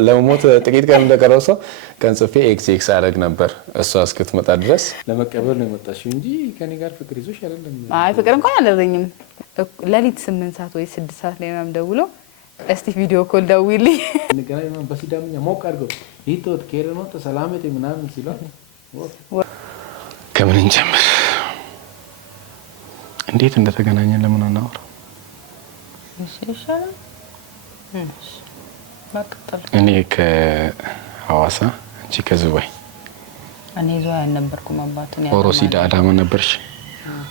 ለሞት ጥቂት ቀን እንደቀረው ሰው ቀን ጽፌ ኤክስ አረግ ነበር እሷ እስክትመጣ ድረስ ለመቀበል ነው የመጣሽው እንጂ ከኔ ጋር ፍቅር ይዞሽ አይደለም። አይ ፍቅር እንኳን አልያዘኝም። ለሊት 8 ሰዓት ወይ 6 ሰዓት ላይ ምናምን ደውሎ እስቲ ቪዲዮ ኮል ደውይልኝ እንገናኝ በሲዳምኛ ሞቅ አድርገው ይቶት ከረኖ ተሰላምቴ ምናምን ሲሏት ከምን እንጀምር? እንዴት እንደተገናኘን ለምን አናወራ? እሺ ይሻላል። እኔ ከሐዋሳ አንቺ ከዝዋይ እኔ ዝዋይ ነበርኩ ማባቱን ያለው ኦሮሲዳ አዳማ ነበርሽ።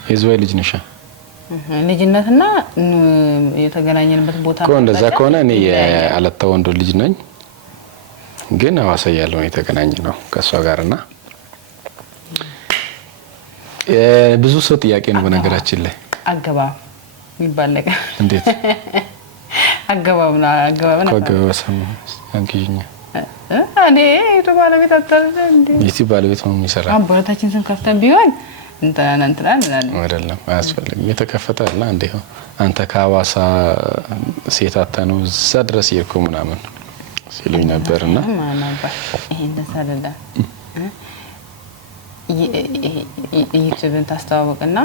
የዝዋይ ልጅ ነሽ? ልጅነትና የተገናኘንበት ቦታ እኮ እንደዛ ከሆነ እኔ የአለታ ወንዶ ልጅ ነኝ። ግን ሐዋሳ ያለው የተገናኘነው ከሷ ጋርና ብዙ ሰው ጥያቄ ነው በነገራችን ላይ አገባ የሚባል ነገር እንዴት አገባውና አገባው ሰሙ አንኪኛ እኔ ባለቤት አታለ እንዴ ባለቤት ነው የሚሰራ አባታችን ስም ከፍተን ቢሆን እንትና አይደለም አያስፈልግም። የተከፈተ አለ አንዴ አንተ ከሐዋሳ ሴታታ ነው እዛ ድረስ ይርኩ ምናምን ሲሉኝ ነበርና ማናባ ይሄን ተሰለለ ዩቲዩብን ታስተዋወቅና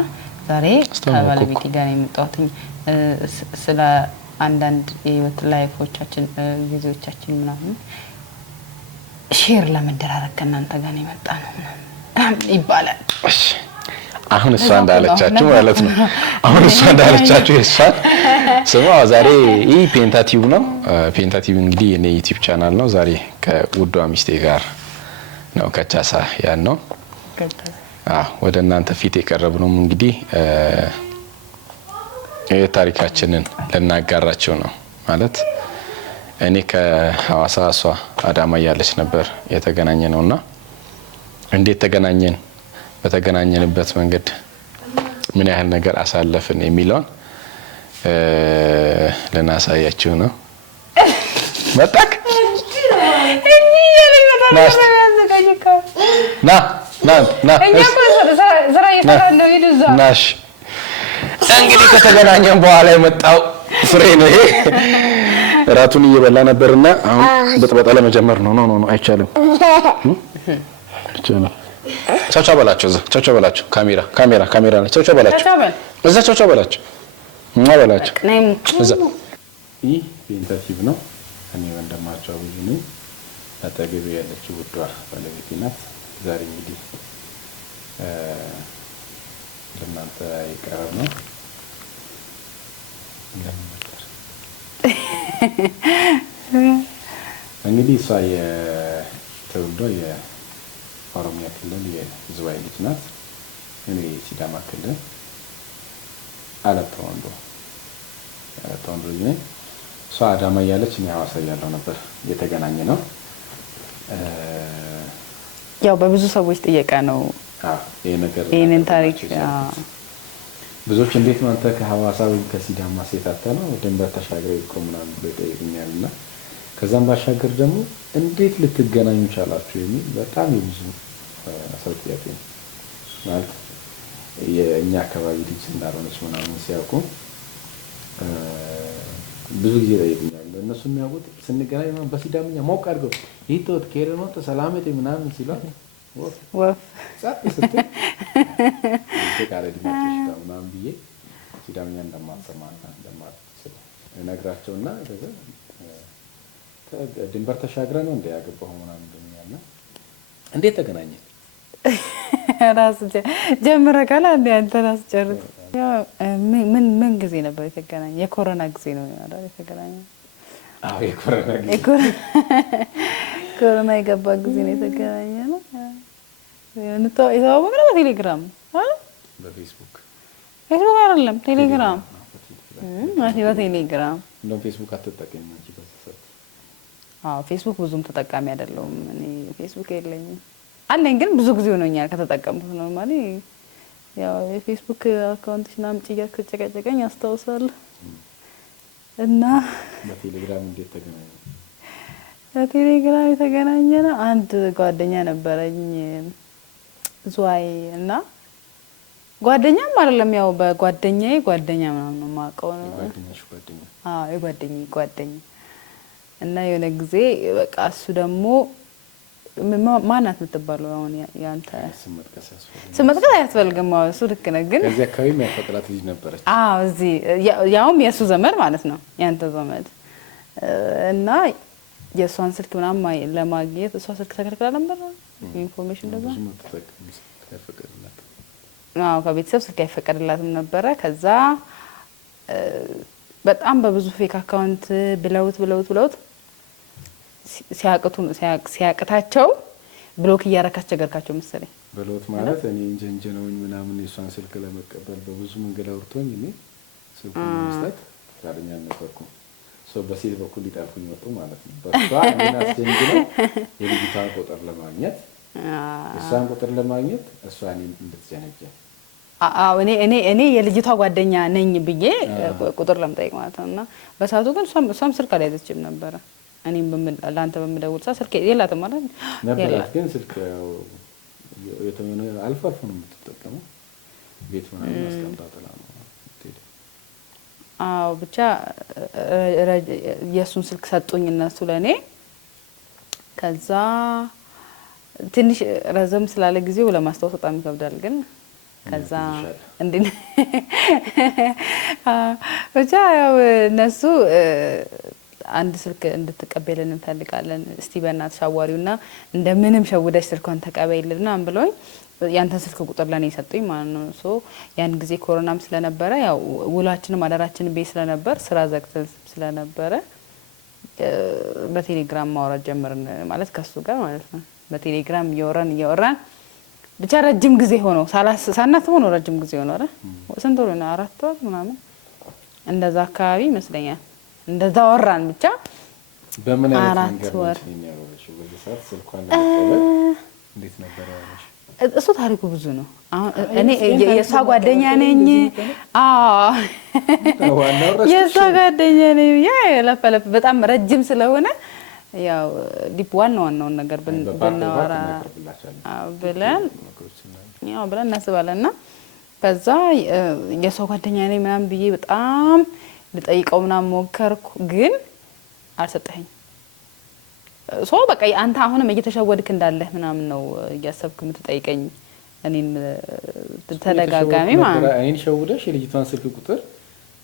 ዛሬ ከባለቤቴ ጋር የመጣሁት ስለ አንዳንድ የህይወት ላይፎቻችን ጊዜዎቻችን ምናምን ሼር ለመደራረግ ከእናንተ ጋር የመጣ ነው ይባላል። እሺ አሁን እሷ እንዳለቻችሁ ማለት ነው። አሁን እሷ እንዳለቻችሁ እሷን ስሙ ዛሬ ይሄ ፔንታቲቭ ነው። ፔንታቲቭ እንግዲህ የኔ ዩቲዩብ ቻናል ነው። ዛሬ ከውዷ ሚስቴ ጋር ነው ከቻሳ ያን ነው ወደ እናንተ ፊት የቀረብነው እንግዲህ የታሪካችንን ለናጋራቸው ነው ማለት እኔ ከሐዋሳ እሷ አዳማ ያለች ነበር የተገናኘነውና እንዴት ተገናኘን በተገናኘንበት መንገድ ምን ያህል ነገር አሳለፍን የሚለውን ለናሳያችሁ ነው። መጣክ ና ናሽ እንግዲህ ከተገናኘን በኋላ የመጣው ፍሬ ነው። ይሄ ራቱን እየበላ ነበርና አሁን በጥበጣ ለመጀመር ነው። ኖ አይቻልም። ቻው በላቸው እዛ ቻው በላቸው። ካሜራ ላይ ቻው በላቸው እዛ ቻው በላቸው በላቸው እዛ። ይህ ፔንታቲቭ ነው። እኔ ወንድማቸው አብይ ነኝ። አጠገቤ ያለችው ውዷ ባለቤቴ ናት። ዛሬ እንግዲህ ለእናንተ ይቀርብ ነው። እንግዲህ እሷ የተወልዷ የኦሮሚያ ክልል የዝዋይ ልጅ ናት። እኔ ሲዳማ ክልል አለታ ወንዶ ልጅ ነኝ። እሷ አዳማ እያለች እኔ ሐዋሳ እያለሁ ነበር የተገናኘ ነው። ያው በብዙ ሰዎች ጥያቄ ነው ይሄንን ታሪክ ብዙዎች እንዴት ነው አንተ ከሐዋሳ ወይ ከሲዳማ ሴታታ ነው ድንበር ተሻግረው ይቆምናል በጠይቁኛልና ከዛም ባሻገር ደግሞ እንዴት ልትገናኙ ቻላችሁ የሚል በጣም የብዙ ሰው ጥያቄ ነው። ማለት የኛ አካባቢ ልጅ እንዳልሆነች ምናምን ሲያውቁ ብዙ ጊዜ ጠይቁኛል። እነሱ የሚያውቁት ስንገናኝ በሲዳምኛ ሞቅ አድርገው ይቶት ከረኖ ተሰላምቴ ምናምን ሲሏት ወፍ ስትል ተቃለ ዲማርኬሽ ምናምን ብዬ ሲዳምኛ እንደማሰማና እንደማትችል ነግራቸውና ድንበር ተሻግረ ነው እንደ ያገባው ምናምን እንደሚያልና እንዴት ተገናኘን? ራስ ጀምረካል አንዴ አንተ ራስ ጨርስ። ያው ምን ጊዜ ነበር የተገናኘ? የኮሮና ጊዜ ነው አይደል የተገናኘ? አዎ የኮሮና ጊዜ ኮሮና የገባ ጊዜ ነው የተገናኘ ነው። የተዋወቅነው በቴሌግራም በፌስቡክ አይደለም ቴሌግራም በቴሌግራም እንደውም ፌስቡክ አትጠቀሚም እንጂ በሰዓት ፌስቡክ ብዙም ተጠቃሚ አይደለሁም እኔ ፌስቡክ የለኝም አለኝ ግን ብዙ ጊዜ ሆኖኛል ከተጠቀምኩት ነው ማለት ያው የፌስቡክ አካውንትሽና አምጪ እያከጨቀጨቀኝ አስታውሳለሁ እና በቴሌግራም እንዴት ተገናኘ? በቴሌግራም የተገናኘነ አንድ ጓደኛ ነበረኝ ዝዋይ እና ጓደኛም አይደለም ያው በጓደኛዬ ጓደኛ ምናምን ነው የማውቀው ነው። ጓደኛሽ ጓደኛ? የጓደኛዬ ጓደኛ እና የሆነ ጊዜ በቃ እሱ ደግሞ ማናት የምትባለው አሁን ያንተ ስም መጥቀስ አያስፈልግም። እሱ ልክ ነህ፣ ግን ከዚህ አካባቢ የሚያፈቅራት ልጅ ነበረች። አዎ እዚህ ያውም የእሱ ዘመድ ማለት ነው ያንተ ዘመድ እና የእሷን ስልክ ምናምን ለማግኘት እሷ ስልክ ተከልክላ ነበር። ኢንፎርሜሽን እንደዛ አዎ ከቤተሰብ ስልክ አይፈቀድላትም ነበረ። ከዛ በጣም በብዙ ፌክ አካውንት ብለውት ሲያቅታቸው ብሎክ እያረካች ቸገርካቸው መሰለኝ። ብሎት ማለት እኔ እንጀንጀ ነው ምናምን የሷን ስልክ ለመቀበል በብዙ መንገድ አውርቶኝ እኔ ስልኩን መስጠት ፈቃደኛ አልነበርኩም። በሴት በኩል ሊጠልፉኝ ወጡ ማለት ነው። በሷ እኔን አስጀንጅ ነው የልጅቷን ቁጥር ለማግኘት እሷን ቁጥር ለማግኘት እሷ እኔን እንድትጀነጀ እኔ የልጅቷ ጓደኛ ነኝ ብዬ ቁጥር ለምጠይቅ ማለት ነው። እና በሰዓቱ ግን እሷም ስልክ አልያዘችም ነበረ። እኔም ለአንተ በምደውል ሰዓት ስልክ የላትም ማለት ነበራት። ግን ስልክ የተመነ አልፎ አልፎ ነው የምትጠቀመው። ቤት ምናምን አስቀምጣጥላ ነው። አዎ ብቻ የእሱን ስልክ ሰጡኝ እነሱ ለእኔ። ከዛ ትንሽ ረዘም ስላለ ጊዜው ለማስታወስ በጣም ይከብዳል። ግን ከዛ ብቻ ያው እነሱ አንድ ስልክ እንድትቀበልን እንፈልጋለን፣ እስቲ በእናትሽ አዋሪውና እንደምንም ሸውደሽ ስልኳን ተቀበይልን ምናምን ብለውኝ ያንተን ስልክ ቁጥር ለኔ ሰጡኝ ማለት ነው። ሶ ያን ጊዜ ኮሮናም ስለነበረ ያው ውላችንም አደራችን ቤት ስለነበር ስራ ዘግተን ስለነበረ በቴሌግራም ማውራት ጀመርን ማለት ከሱ ጋር ማለት ነው። በቴሌግራም እያወራን ብቻ ረጅም ጊዜ ሆነው ሳናስበው ነው ረጅም ጊዜ ሆነው አይደል? ስንት ወር ነው? 4 ወር ምናምን እንደዛ አካባቢ ይመስለኛል። እንደዛ ወራን ብቻ በምን አይነት መንገድ ነው የሚያወራው? በዚህ ሰዓት ስልኳን ለመቀበል እንዴት ነበር ያወራሽ? እሱ ታሪኩ ብዙ ነው። አሁን እኔ የሷ ጓደኛ ነኝ። አዎ የሷ ጓደኛ ነኝ። ለፈለፍ በጣም ረጅም ስለሆነ ያው ዲፕ ዋናውን ነገር ብናወራ ብለን እናስባለንና ከዛ የሷ ጓደኛ ነኝ ምናምን ብዬ በጣም ልጠይቀው ምናምን ሞከርኩ፣ ግን አልሰጠኸኝ። ሶ በቃ አንተ አሁንም እየተሸወድክ እንዳለህ ምናምን ነው እያሰብክ የምትጠይቀኝ እኔን ተደጋጋሚ ማለት ነው። እኔን ሸውደሽ የልጅቷን ስልክ ቁጥር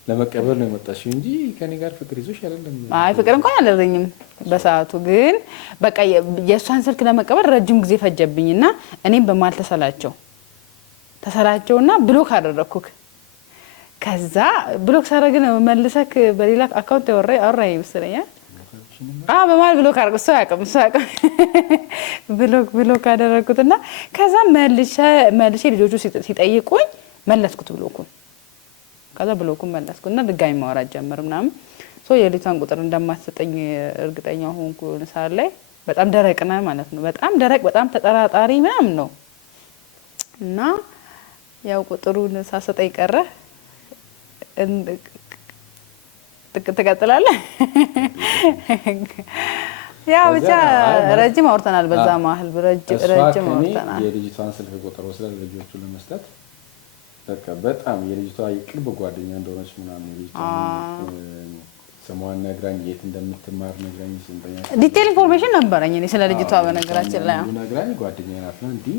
ለመቀበል ነው የመጣሽው እንጂ ከኔ ጋር ፍቅር ይዞሽ አይደለም። አይ ፍቅር እንኳን አልያዘኝም በሰዓቱ። ግን በቃ የእሷን ስልክ ለመቀበል ረጅም ጊዜ ፈጀብኝና እኔም በማል ተሰላቸውና ብሎክ አደረኩክ። ከዛ ብሎክ ሳረግ ነው መልሰክ በሌላ አካውንት አወራኝ ይመስለኛል። በማል ብሎክ አደረኩ። እሱ ያውቅም ብሎክ አደረኩትና ከዛ መልሼ ልጆቹ ሲጠይቁኝ መለስኩት ብሎኩን። ከዛ ብሎኩን መለስኩና ድጋሚ ማውራት ጀመር ምናምን። የልጅቷን ቁጥር እንደማትሰጠኝ እርግጠኛ ሆንኩ። ሳለ ላይ በጣም ደረቅ ነህ ማለት ነው። በጣም ደረቅ፣ በጣም ተጠራጣሪ ምናምን ነው። እና ያው ቁጥሩን ሳሰጠኝ ቀረ። ትቀጥላለህ? ያው ብቻ ረጅም አውርተናል። በዛ መሀል ረጅም አውርተናል። የልጅቷን ስልክ ቁጥር ወስዳ ልጆቹ ለመስጠት በቃ በጣም የልጅቷ የቅርብ ጓደኛ እንደሆነች ምናምን የልጅቷን ስሟን ነግራኝ የት እንደምትማር ነግራኝ ስንተኛ ዲቴል ኢንፎርሜሽን ነበረኝ እኔ ስለ ልጅቷ። በነገራችን ላይ ነግራኝ ጓደኛዬ ናት ነው እንዲህ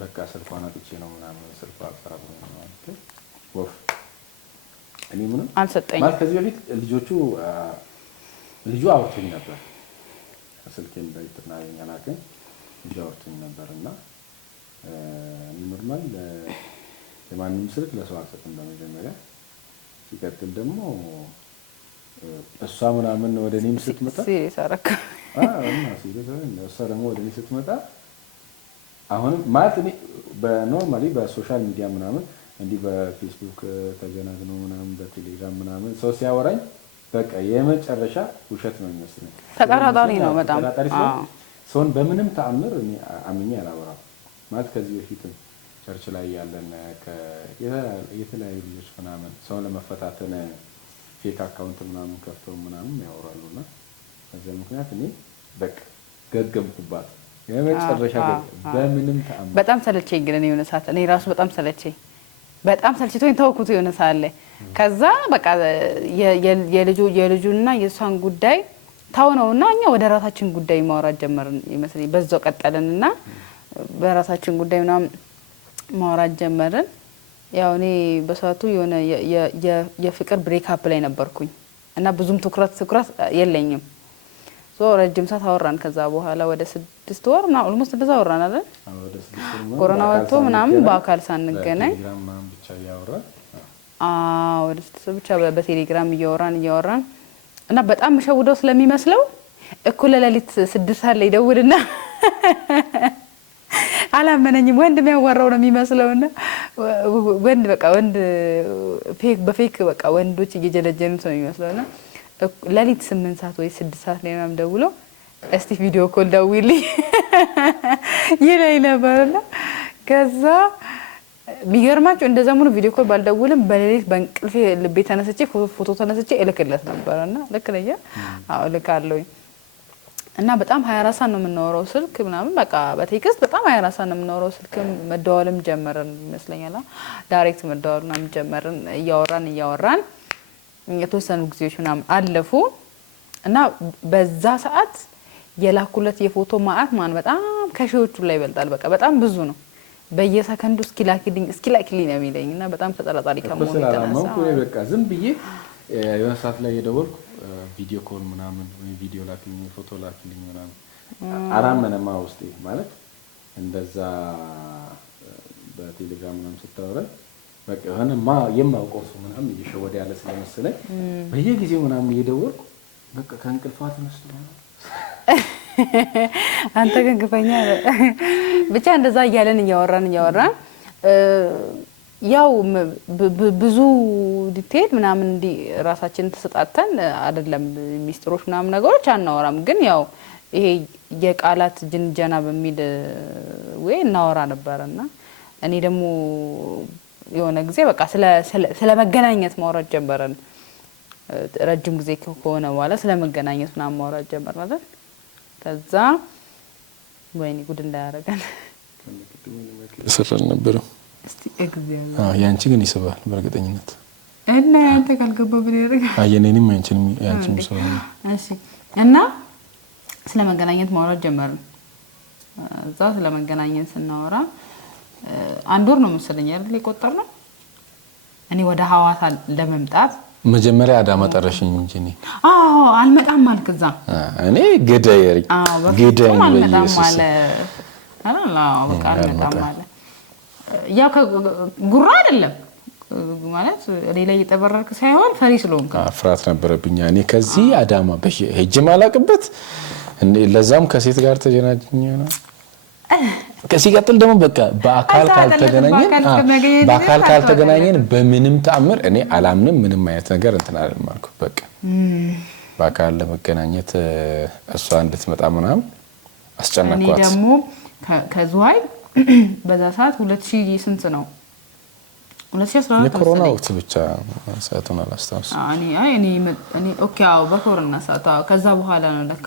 በቃ ስልኳን አጥቼ ነው ምናምን ስልኳ አልሰራም ነው ማለት ወፍ እኔ ምንም አልሰጠኝ ማለት ከዚህ በፊት ልጁ አውርቶኝ ነበር ስልኬን በይትና ያናከኝ ልጁ አውርቶኝ ነበርና ኖርማል የማንም ስልክ ለሰው አልሰጥም በመጀመሪያ። ሲቀጥል ደግሞ እሷ ምናምን ወደ እኔም ስትመጣ እሷ ደግሞ ወደ እኔ ስትመጣ አሁንም ማለት እኔ በኖርማሊ በሶሻል ሚዲያ ምናምን እንዲህ በፌስቡክ ተገናኝተን ምናምን በቴሌግራም ምናምን ሰው ሲያወራኝ በቃ የመጨረሻ ውሸት ነው የሚመስለኝ። ተጠራጣሪ ነው በጣም ሰውን በምንም ተአምር እኔ አምኜ አላወራም። ማለት ከዚህ በፊትም ቸርች ላይ ያለን የተለያዩ ልጆች ምናምን ሰውን ለመፈታተን ፌክ አካውንት ምናምን ከፍተው ምናምን ያወራሉና በዛ ምክንያት እኔ በቃ ገገምኩባት የመጨረሻ በምንም ተአምር። በጣም ሰለቸኝ ግን የሆነ ሰዓት እኔ ራሱ በጣም ሰልችቶኝ ተውኩት የሆነ ሰዓት ላይ። ከዛ በቃ የልጁና የእሷን ጉዳይ ታውነውና እኛ ወደ ራሳችን ጉዳይ ማውራት ጀመርን ይመስለኝ በዛው ቀጠለንና በራሳችን ጉዳይ ምናምን ማውራት ጀመርን ያው እኔ በሰዓቱ የሆነ የፍቅር ብሬክ አፕ ላይ ነበርኩኝ እና ብዙም ትኩረት የለኝም ረጅም ሰዓት አወራን ከዛ በኋላ ወደ 6 ወር እና ኦልሞስት እንደዛ አወራን አይደል ኮሮና ወጥቶ ምናምን በአካል ሳንገናኝ ወደ 6 ብቻ በቴሌግራም እያወራን እና በጣም መሸውደው ስለሚመስለው እኩለ ሌሊት 6 ሰዓት ላይ ደውልና አላመነኝም ወንድ የሚያወራው ነው የሚመስለውና ወንድ በፌክ በቃ ወንዶች እየጀለጀኑ ነው የሚመስለውና ሌሊት 8 ሰዓት ወይ 6 ሰዓት ላይ ምናምን ደውሎ እስቲ ቪዲዮ ኮል ደውይልኝ ይለኝ ነበርና ከዛ ቢገርማችሁ እንደዛ ሙሉ ቪዲዮ ኮል ባልደውልም በሌሊት በእንቅልፌ ልቤ ተነስቼ ፎቶ ተነስቼ እልክለት ነበርና ለከለያ እልካለሁ እና በጣም 24 ሰዓት ነው የምናወራው ስልክ ምናምን በቃ በቴክስት በጣም 24 ሰዓት ነው የምናወራው ስልክ መደዋወልም ጀመርን ይመስለኛል ዳይሬክት መደዋወልና ጀመርን እያወራን የተወሰኑ ጊዜዎች ምናምን አለፉ እና በዛ ሰዓት የላኩለት የፎቶ ማአት ማን በጣም ከሺዎቹ ላይ ይበልጣል በቃ በጣም ብዙ ነው በየሰከንዱ እስኪላኪልኝ ነው የሚለኝና በጣም ተጠራጣሪ ከመሆኑ ተነሳ በቃ ዝም ብዬ የሆነ ሰዓት ላይ የደወልኩ ቪዲዮ ኮል ምናምን ወይ ቪዲዮ ላኪልኝ ፎቶ ላኪልኝ ምናምን አላመነማ ውስጤ ማለት እንደዛ በቴሌግራም ምናምን ስታወራ በቃ ሆነማ የማውቀው ሰው ምናምን እየሸወደ ያለ ስለመሰለኝ በየጊዜው ምናምን እየደወልኩ በቃ ከእንቅልፏ ተነስቶ አንተ ግን ግፈኛ ብቻ እንደዛ እያለን እያወራን ያው ብዙ ዲቴል ምናምን እንዲ ራሳችንን ተሰጣተን አይደለም ሚስጥሮች ምናምን ነገሮች አናወራም ግን ያው ይሄ የቃላት ጅንጀና በሚል ወይ እናወራ ነበርና እኔ ደግሞ የሆነ ጊዜ በቃ ስለ መገናኘት ማውራት ጀመረን ረጅም ጊዜ ከሆነ በኋላ ስለ መገናኘት ምናምን ማውራት ጀመርን አይደል ከዛ ወይኔ ጉድ እንዳያረጋን ሰፈር ነበር እስቲ እግዚአብሔር ያንቺ ግን ይስባል በርግጠኝነት እና አንተ ካልገባ ምን ያረጋል አየኔንም ያንቺም ሰው እሺ እና ስለ መገናኘት ማውራት ጀመርን እዛ ስለ መገናኘት ስናወራ አንድ ወር ነው መሰለኝ አይደል የቆጠርነው እኔ ወደ ሐዋሳ ለመምጣት መጀመሪያ አዳማ ጠረሽኝ እንጂ እኔ አልመጣም አልከዛ እኔ ገደየሪ ገደኝ በየሱስ አላህ በቃ አልመጣም አለ ያው ጉራ አይደለም ማለት ሌላ እየተበረርክ ሳይሆን ፈሪ ስለሆንክ ፍራት ነበረብኝ እኔ ከዚህ አዳማ ሄጄ ማላቅበት ለዛም ከሴት ጋር ተጀናጅኝ ነው ከሲቀጥል ደግሞ በቃ በአካል ካልተገናኘን በምንም ተአምር እኔ አላምንም ምንም አይነት ነገር እንትን አልማልኩ በቃ በአካል ለመገናኘት እሷ እንድትመጣ ምናምን አስጨነቅኳት እኔ ደግሞ ከዝዋይ በዛ ሰዓት 2000 ስንት ነው 2014 የኮሮና ወቅት ብቻ ሰዓቱን አላስታውስ እኔ ኦኬ በኮሮና ሰዓት ከዛ በኋላ ነው ለካ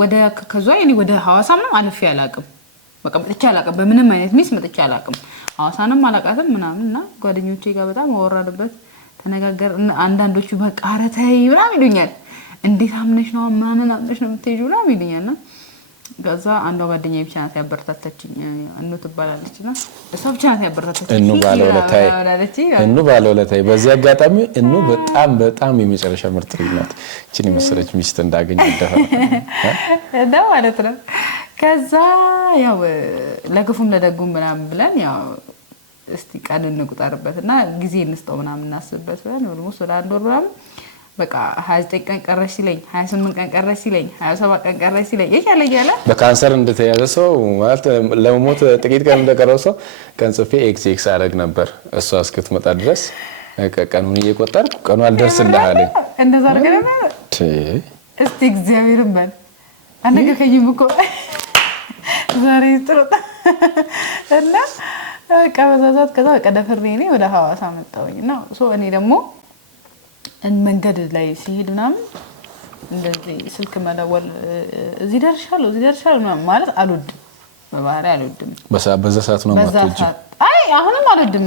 ወደ ከዝዋይ እኔ ወደ ሐዋሳ ምንም አልፌ አላቅም በቃ መጥቼ አላቅም በምንም አይነት ሚስ መጥቼ አላቅም ሐዋሳንም አላቃተም ምናምንና ጓደኞቼ ጋር በጣም ወራደበት ተነጋገር አንዳንዶቹ በቃ አረታይ ምናምን ይሉኛል እንዴት አምነሽ ነው ማንን አምነሽ ነው የምትሄጂው ምናምን ይሉኛልና ከዛ አንዷ ጓደኛዬ ብቻ ናት ያበረታታችኝ እኑ ትባላለችና እሷ ብቻ ናት ያበረታታችኝ እኑ ባለውለታይ በዚህ አጋጣሚ እኑ በጣም የመጨረሻ ምርጥ ልጅ ናት እቺን የመሰለች ሚስት እንዳገኝ እና ማለት ነው ከዛ ያው ለክፉም ለደጉም ምናምን ብለን ያው እስቲ ቀን እንቁጠርበትና ጊዜ እንስጠው ምናምን እናስብበት ብለን ኦልሞስት ወደ አንድ ወር ምናምን በቃ 29 ቀን ቀረሽ ሲለኝ 28 ቀን ቀረሽ ሲለኝ 27 ቀን ቀረሽ ሲለኝ ይያለ በካንሰር እንደተያዘ ሰው ማለት ለሞት ጥቂት ቀን እንደቀረው ሰው ቀን ጽፌ ኤክስ አደረግ ነበር እሷ እስክትመጣ ድረስ ቀኑን እየቆጠርኩ ቀኑ አልደርስልሃለኝ እንደዛ አድርገን እስቲ እግዚአብሔርን በል አንገከኝም እኮ ዛሬ ጥሩታ እና ከበዛዛት ከዛ ቀደፍሬ እኔ ወደ ሐዋሳ መጣሁኝና እኔ ደግሞ መንገድ ላይ ሲሄድ ምናምን እንደዚህ ስልክ መደወል እዚህ ደርሻለሁ ማለት አልወድም በባህሪ አልወድም በዛ ሰዓት ነው ማጥቶጂ አይ አሁንም አልወድም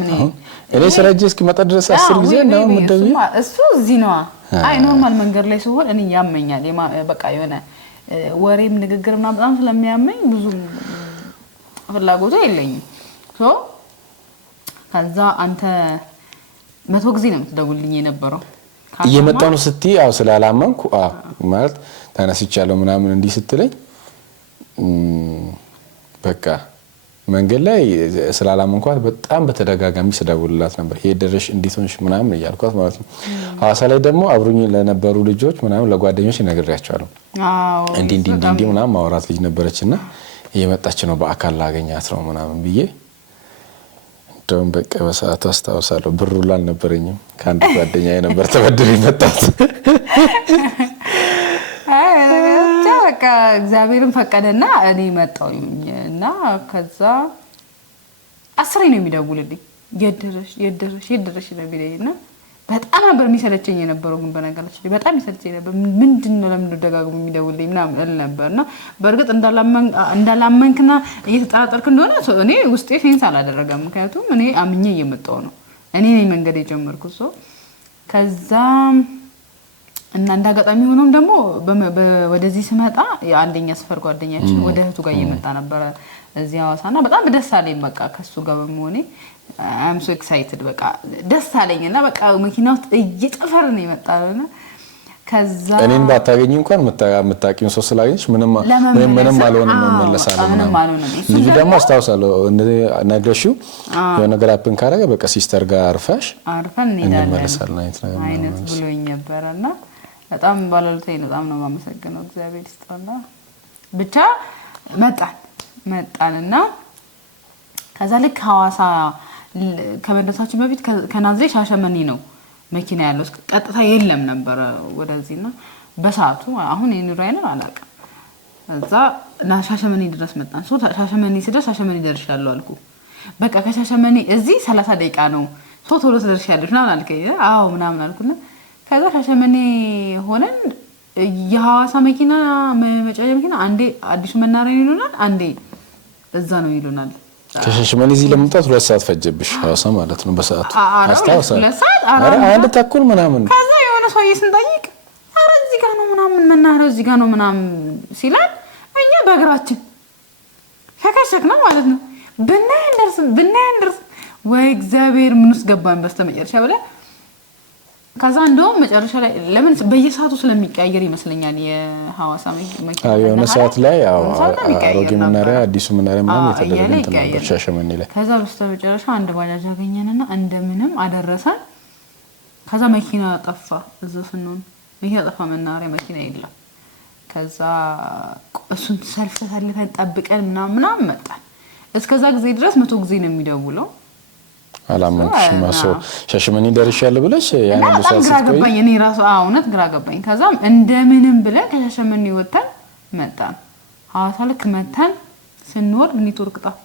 እኔ ስራጄ እስኪመጣ ድረስ 10 ጊዜ ነው ምደው እሱ እዚህ ነው አይ ኖርማል መንገድ ላይ ሲሆን እኔ ያመኛል በቃ የሆነ ወሬም ንግግርም በጣም ስለሚያመኝ ብዙ ፍላጎቱ የለኝም ሶ ከዛ አንተ 100 ጊዜ ነው የምትደውልልኝ የነበረው እየመጣሁ ነው ስትይ አው ስላላመንኩ ማለት ተነስቻለሁ ምናምን እንዲህ ስትለኝ በቃ መንገድ ላይ ስላላመንኳት በጣም በተደጋጋሚ ስደውልላት ነበር ሄደረሽ እንዴት ሆንሽ ምናምን እያልኳት ማለት ነው ሐዋሳ ላይ ደግሞ አብሩኝ ለነበሩ ልጆች ምናምን ለጓደኞች ነግሬያቸዋለሁ እንዲ ምናምን ማውራት ልጅ ነበረችና እየመጣች ነው በአካል ላገኛት ነው ምናምን ብዬ እንደውም በቃ በሰዓቱ አስታውሳለሁ ብሩ አልነበረኝም ከአንድ ጓደኛዬ ነበር ተበድሬ መጣት በቃ እግዚአብሔርን ፈቀደና እኔ መጣሁኝና ከዛ 10 ነው የሚደውልልኝ የደረሽ ነው የሚለኝና በጣም ነበር የሚሰለቸኝ የነበረው ግን በነገራችን በጣም ይሰለቸኝ ነበር ምንድነው ለምን ደጋግሞ የሚደውልልኝ ምናምን ነበርና በእርግጥ እንዳላመንክና እየተጠራጠርክ እንደሆነ እኔ ውስጤ ፌንስ አላደረገም ምክንያቱም እኔ አምኜ እየመጣሁ ነው እኔ ነኝ መንገድ የጀመርኩት ሰው ከዛ እና እንዳጋጣሚ ሆኖም ደግሞ ወደዚህ ስመጣ የአንደኛ ሰፈር ጓደኛችን ወደ እህቱ ጋር እየመጣ ነበር እዚህ ሐዋሳና በጣም ደስ አለኝ በቃ ከሱ ጋር በመሆኔ I'm so excited በቃ ደስ አለኝና በቃ መኪና ውስጥ እየጨፈረ ነው የመጣውና ከዛ እኔን ባታገኝ እንኳን መታቂው ሰው ስላገኝሽ ምንም አልሆነም መመለሳለሁ ልጅ ደግሞ አስታውሳለሁ ነግረሽው የሆነ ነገር አፕን ካረገ በቃ ሲስተር ጋር አርፈን እንመለሳለን አይነት ብሎኝ ነበርና በጣም ባለልተኝ በጣም ነው ማመሰግነው እግዚአብሔር ይስጥና ብቻ መጣንና ከዛ ልክ ሐዋሳ ከመድረሳችን በፊት ከናዝሬት ሻሸመኔ ነው መኪና ያለው ቀጥታ የለም ነበር ወደዚህና በሰዓቱ አሁን የኑራይን አላቀም እዛ ሻሸመኔ ድረስ መጣን ሻሸመኔ ሲደርስ ሻሸመኔ ደርሻለሁ አልኩ በቃ ከሻሸመኔ እዚህ 30 ደቂቃ ነው ቶሎ ደርሻለሁ ምናምን አልከኝ አዎ ምናምን አልኩና ከዛ ሻሸመኔ ሆነን የሐዋሳ መኪና መጫኛ መኪና አንዴ አዲሱ መናኸሪያ ይሉናል አንዴ እዛ ነው ይሉናል ከሻሸመኔ እዚህ ለመምጣት 2 ሰዓት ፈጀብሽ ሐዋሳ ማለት ነው በሰዓቱ አስታውሳለሁ አንድ ተኩል ምናምን ከዛ የሆነ ሰው ስንጠይቅ አረ እዚህ ጋር ነው ምናምን መናኸሪያው እዚህ ጋር ነው ምናምን ሲላል እኛ በእግራችን ከከሸክና ማለት ነው ብናንደርስ ወይ እግዚአብሔር ምንስ ገባን በስተመጨረሻ ብለ ከዛ እንደውም መጨረሻ ላይ ለምን በየሰዓቱ ስለሚቀያየር ይመስለኛል የሐዋሳ መኪና የሆነ ሰዓት ላይ አሮጌ መናኸሪያ አዲሱ መናኸሪያ ምናምን የተደረገ ነበር ሻሸመኔ ላይ ከዛ በስተመጨረሻ አንድ ባጃጅ አገኘንና እንደምንም አደረሰን ከዛ መኪና ጠፋ እዛ ስንሆን መኪና ጠፋ መናኸሪያ መኪና የለም ከዛ እሱን ሰልፍ ተሰልፈን ጠብቀን ምናምን መጣን እስከዛ ጊዜ ድረስ 100 ጊዜ ነው የሚደውለው አላመንኩሽ ማሰው ሻሸመኔ ደርሻለሁ ብለሽ ያን ለሳስ ግራ ገባኝ እኔ ራሱ እውነት ግራ ገባኝ ከዛም እንደምንም ብለን ከሻሸመኔ ወጣን መጣን ሐዋሳ ልክ መተን ስንወርድ ኔትወርክ ጠፋ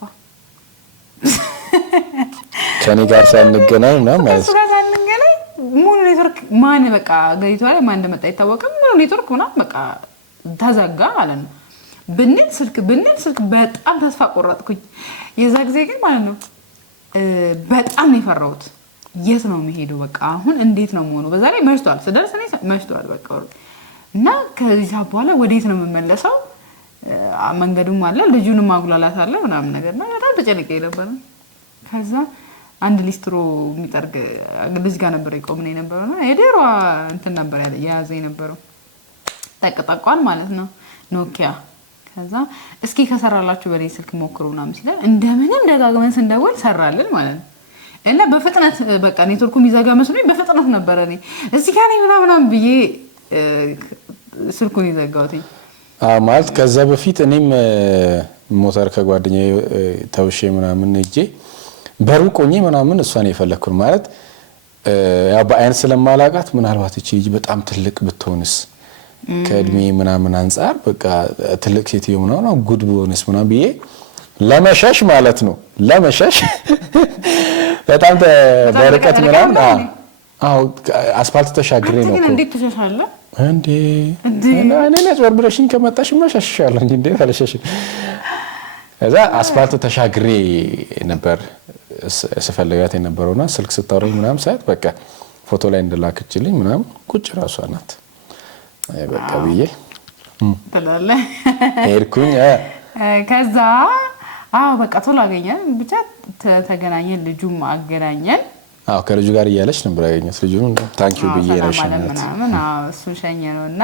ከኔ ጋር ሳንገናኝ ምናምን ማለት ነው ሳንገናኝ ሙሉ ኔትወርክ ማን በቃ ገይቷ ላይ ማን እንደመጣ አይታወቅም ሙሉ ኔትወርክ ምናምን በቃ ተዘጋ ማለት ነው ብንል ስልክ በጣም ተስፋ ቆረጥኩኝ የዛ ጊዜ ግን ማለት ነው በጣም ነው የፈራሁት የት ነው የሚሄደው በቃ አሁን እንዴት ነው የምሆነው በዛ ላይ መሽቷል ስደርስ እኔ መሽቷል በቃ እና ከዛ በኋላ ወዴት ነው የምመለሰው መንገዱም አለ ልጁንም ማጉላላት አለ ምናምን ነገርና በጣም ተጨንቄ ነበር ከዛ አንድ ሊስትሮ የሚጠርግ ልጅ ጋር ነበር ይቆም ነው የነበረውና የደሯ እንትን ነበር ያዘ የነበረው ጠቅጣቋን ማለት ነው ኖኪያ ከዛ እስኪ ከሰራላችሁ በኔ ስልክ ሞክሩና ምንስለ እንደምንም ደጋግመን ስንደውል ሰራልን ማለት ነው እና በፍጥነት በቃ ኔትወርኩ የሚዘጋ መስሎኝ በፍጥነት ነበር እኔ እዚህ ጋር ነኝ ምናምን ብዬ ስልኩን ይዘጋውት ማለት ከዛ በፊት እኔም ሞተር ከጓደኛዬ ተውሼ ምናምን እጄ በሩቆኝ ምናምን እሷን የፈለኩት ማለት ያው በአይን ስለማላቃት ምናልባት እቺ በጣም ትልቅ ብትሆንስ ከእድሜ ምናምን አንፃር በቃ ትልቅ ሴትዮ ምናምን ጉድ ቢሆንስ ምናምን ብዬ ለመሸሽ ማለት ነው ለመሸሽ በጣም በርቀት ምናምን አስፋልት ተሻግሬ ነው እኮ እንዴት ተሻሻለ እንዴ እኔ ነጭበርብረሽኝ ከመጣሽ ማሻሻሻለሁ እንዴ ታለሸሽ እዛ አስፋልት ተሻግሬ ነበር ስፈልጋት የነበረውና ስልክ ስታወራኝ ምናምን ሰዓት በቃ ፎቶ ላይ እንደላከችልኝ ምናምን ቁጭ ራሷ ናት። አይ በቃ ብዬ ተላለ ሄድኩኝ። ከዛ በቃ ቶሎ አገኘን ብቻ ተገናኘን። ልጁም አገናኘን። ከልጁ ጋር እያለች ነበር ያገኘት። ልጁን ታንኪዩ ብዬ ነው ሸኘት ምናምን እሱ ሸኘ ነውና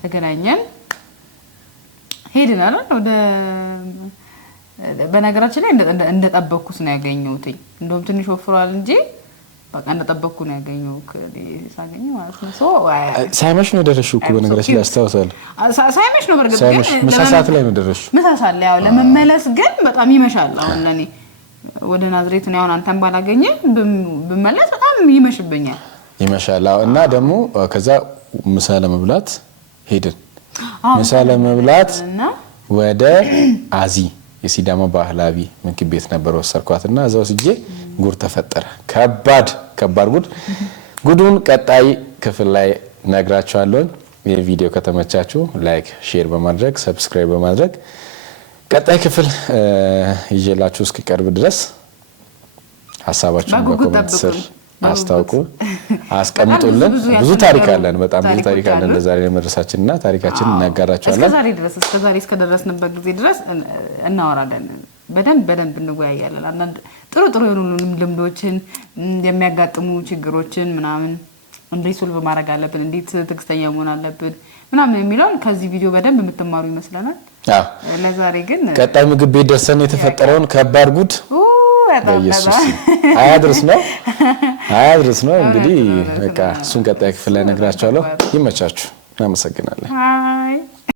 ተገናኘን ሄድን አይደል ወደ በነገራችን ላይ እንደጠበቅኩት ነው ያገኘሁት። እንደውም ትንሽ ወፍሯል እንጂ በቃ እንደጠበቅኩ ነው ያገኘው ሳገኘ ማለት ነው። ሳይመሽ ነው ደረሽው እኮ በነገራችን ላይ አስታውሳለሁ። ሳይመሽ ነው በርግጥ ግን ምሳ ሰዓት ላይ ነው ደረሽው። ምሳ ሰዓት ላይ ያው ለመመለስ ግን በጣም ይመሻል። አሁን ለኔ ወደ ናዝሬት ነው አሁን አንተን ባላገኘ ብመለስ በጣም ይመሽብኛል። ይመሻል እና ደግሞ ከዛ ምሳ ለመብላት ሄድን። ምሳ ለመብላት ወደ አዚ የሲዳማ ባህላዊ ምግብ ቤት ነበር ወሰርኳትና እዛው ሲጄ ጉድ ተፈጠረ። ከባድ ጉዱን ቀጣይ ክፍል ላይ ነግራችኋለሁ። የቪዲዮ ከተመቻችሁ ላይክ፣ ሼር በማድረግ ሰብስክራይብ በማድረግ ቀጣይ ክፍል ይዤላችሁ እስኪቀርብ ድረስ ሀሳባችሁን በኮሜንት ስር አስታውቁ፣ አስቀምጡልን። ብዙ ታሪክ አለን፣ በጣም ብዙ ታሪክ አለን። ለዛሬ ለመድረሳችንና ታሪካችንን እናጋራችኋለን። እስከዛሬ እስከደረስንበት ጊዜ ድረስ እናወራለን። በደንብ እንወያያለን። አንዳንድ ጥሩ የሆኑ ልምዶችን የሚያጋጥሙ ችግሮችን ምናምን እንዴት ሶልቭ ማድረግ አለብን፣ እንዴት ትዕግስተኛ መሆን አለብን ምናምን የሚለውን ከዚህ ቪዲዮ በደንብ የምትማሩ ይመስለናል። ለዛሬ ግን ቀጣይ ምግብ ቤት ደርሰን የተፈጠረውን ከባድ ጉድ በኢየሱስ አያድርስ ነው። እንግዲህ በቃ እሱን ቀጣይ ክፍል ላይ ነግራችኋለሁ። ይመቻችሁ። እናመሰግናለን።